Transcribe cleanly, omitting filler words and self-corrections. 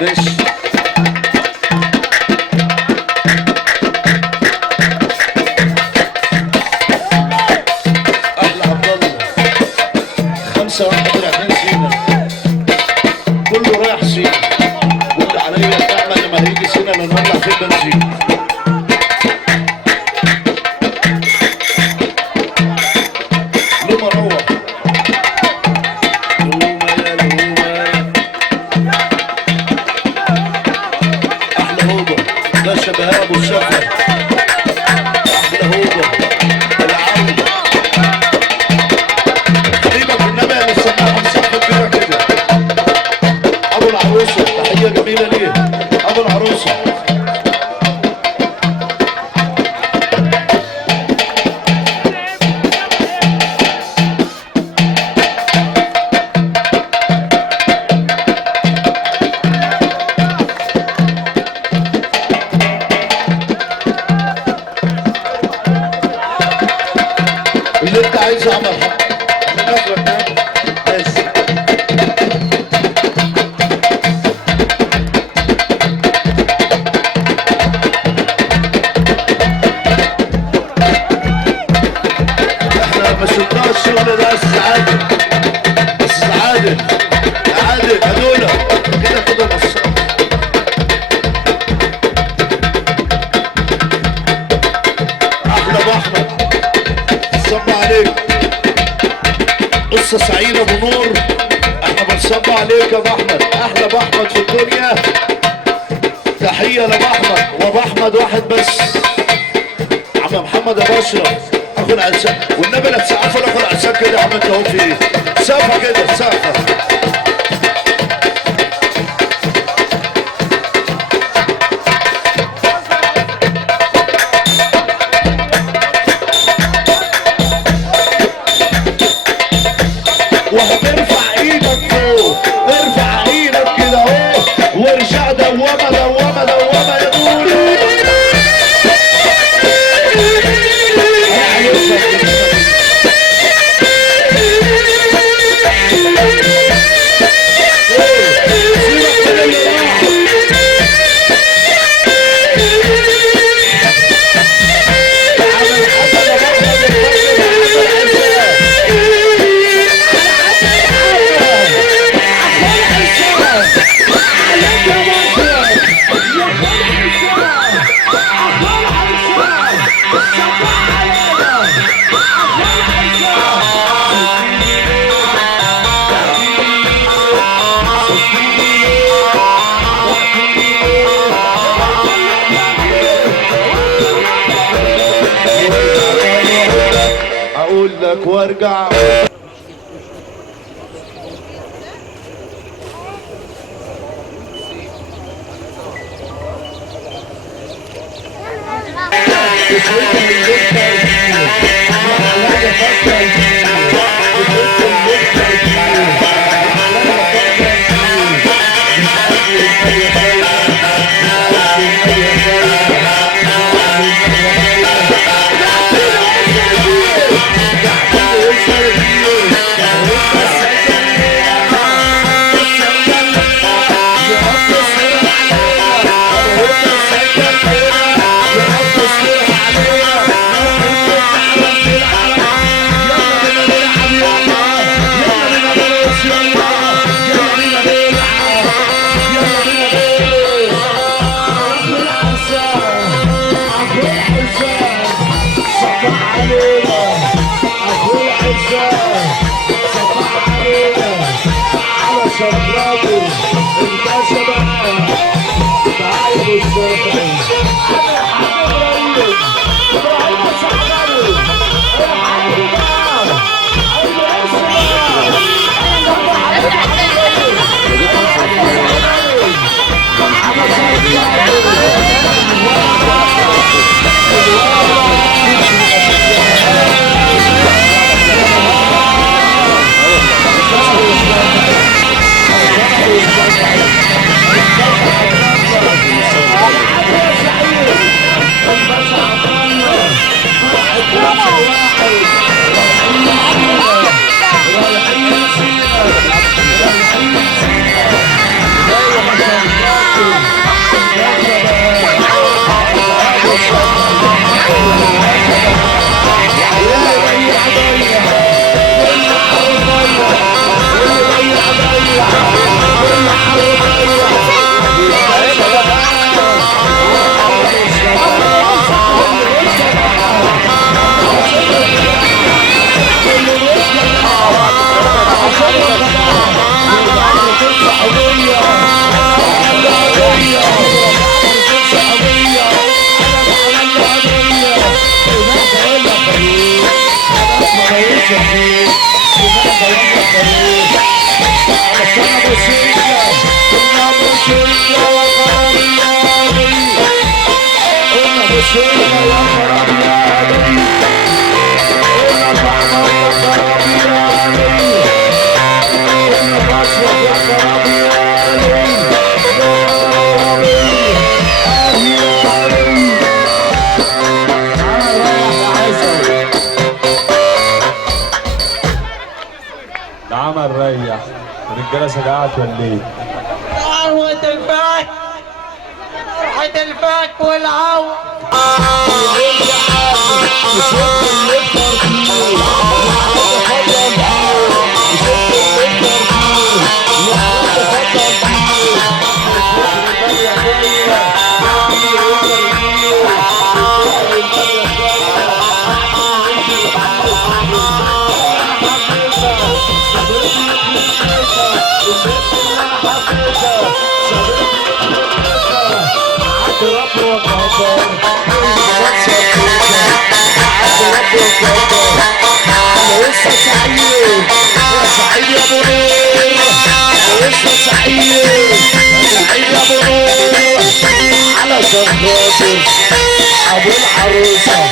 ماشي. احلى عبد الله 5-1 رايحين سينا، كله رايح سينا. قول عليا النعمه لما هيجي سينا نولع فيه بنزين. لما روح احلى هوبا ده شبهها ابو السفر. احلى هوبا العوده حبيبك النبي اللي سماها مسافه كبيره كده. ابو العروسه تحيه جميله ليه ابو العروسه. اللي انت عايزه عمل بس. احنا ما شفناش الشغل ده. بس عادل بس عادل عادل هدول كده كده بس. احلى ابو احمد صب عليك. قصه سعيده ابو نور احنا بنصب عليك يا ابو احمد. احلى ابو احمد في الدنيا. تحيه لابو احمد وابو احمد واحد بس. عم محمد ابو اشرف اخو العساك والنبي لا تسقفوا لاخو العساك كده. يا عم انت اهو في ايه سقفه كده سقفه. وهترفع ايدك فوق. ارفع ايدك كده اهو وارجع دوامه دوامه دوامه يا بولي. اقول لك وارجع. رايحين سينا رايحين سينا نريح الرجاله سجعت ولا ايه؟ قهوة الفك فرحة الفك والعوض لسه سعيد يا سعيد يا ابو نور لسه سعيد سعيد يا ابو نور على خاطر ابو العروسه